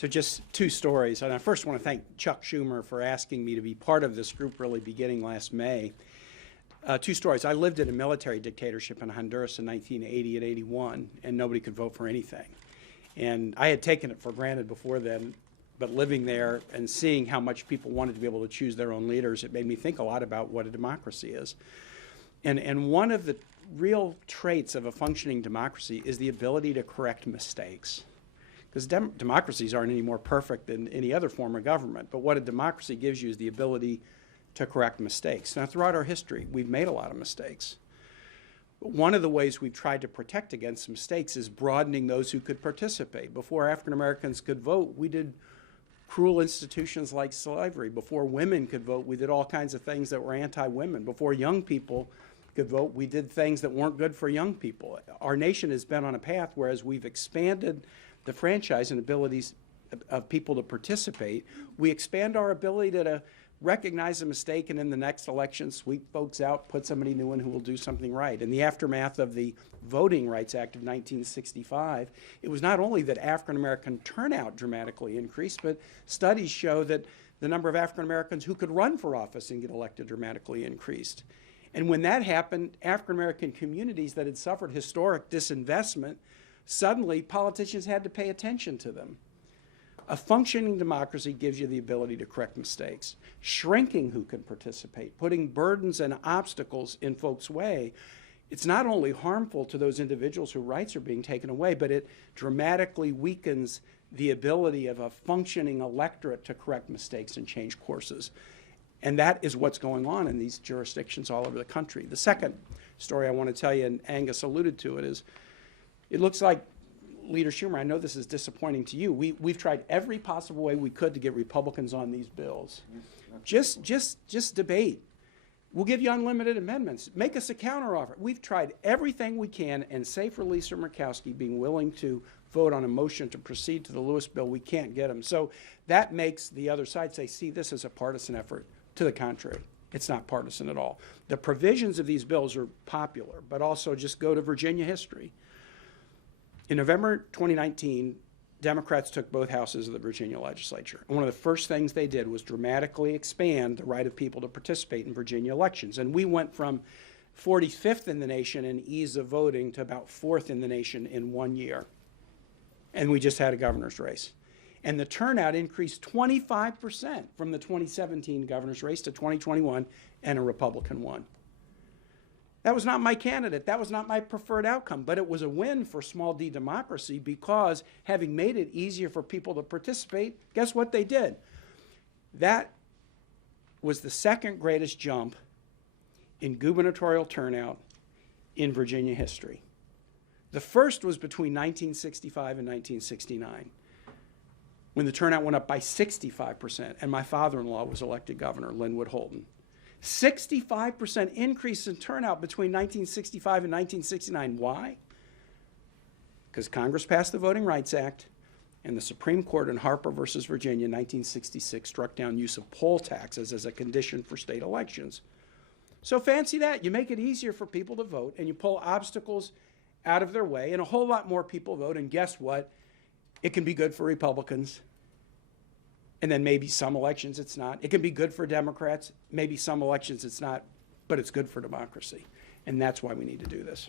So just two stories. And I first want to thank Chuck Schumer for asking me to be part of this group really beginning last May. Two stories. I lived in a military dictatorship in Honduras in 1980 and 81, and nobody could vote for anything. And I had taken it for granted before then, but living there and seeing how much people wanted to be able to choose their own leaders, it made me think a lot about what a democracy is. And one of the real traits of a functioning democracy is the ability to correct mistakes. Because democracies aren't any more perfect than any other form of government. But what a democracy gives you is the ability to correct mistakes. Now, throughout our history, we've made a lot of mistakes. But one of the ways we've tried to protect against mistakes is broadening those who could participate. Before African Americans could vote, we did cruel institutions like slavery. Before women could vote, we did all kinds of things that were anti-women. Before young people could vote, we did things that weren't good for young people. Our nation has been on a path where as we've expanded the franchise and abilities of people to participate, we expand our ability to recognize a mistake and in the next election sweep folks out, put somebody new in who will do something right. In the aftermath of the Voting Rights Act of 1965, it was not only that African American turnout dramatically increased, but studies show that the number of African Americans who could run for office and get elected dramatically increased. And when that happened, African American communities that had suffered historic disinvestment, suddenly politicians had to pay attention to them. A functioning democracy gives you the ability to correct mistakes. Shrinking who can participate, putting burdens and obstacles in folks' way, it's not only harmful to those individuals whose rights are being taken away, but it dramatically weakens the ability of a functioning electorate to correct mistakes and change courses. And that is what's going on in these jurisdictions all over the country. The second story I want to tell you, and Angus alluded to it, is it looks like Leader Schumer, I know this is disappointing to you. We've tried every possible way we could to get Republicans on these bills. Just debate. We'll give you unlimited amendments. Make us a counteroffer. We've tried everything we can, and save for Lisa Murkowski being willing to vote on a motion to proceed to the Lewis bill, we can't get them. So that makes the other side say, see this as a partisan effort. To the contrary, it's not partisan at all. The provisions of these bills are popular, but also just go to Virginia history. In November 2019, Democrats took both houses of the Virginia legislature. And one of the first things they did was dramatically expand the right of people to participate in Virginia elections. And we went from 45th in the nation in ease of voting to about 4th in the nation in 1 year. And we just had a governor's race. And the turnout increased 25% from the 2017 governor's race to 2021, and a Republican won. That was not my candidate. That was not my preferred outcome. But it was a win for small d democracy because having made it easier for people to participate, guess what they did? That was the second greatest jump in gubernatorial turnout in Virginia history. The first was between 1965 and 1969, when the turnout went up by 65%, and my father-in-law was elected governor, Linwood Holton. 65% increase in turnout between 1965 and 1969. Why? Because Congress passed the Voting Rights Act, and the Supreme Court in Harper versus Virginia in 1966 struck down use of poll taxes as a condition for state elections. So fancy that. You make it easier for people to vote, and you pull obstacles out of their way, and a whole lot more people vote, and guess what? It can be good for Republicans. And then maybe some elections it's not. It can be good for Democrats. Maybe some elections it's not, but it's good for democracy. And that's why we need to do this.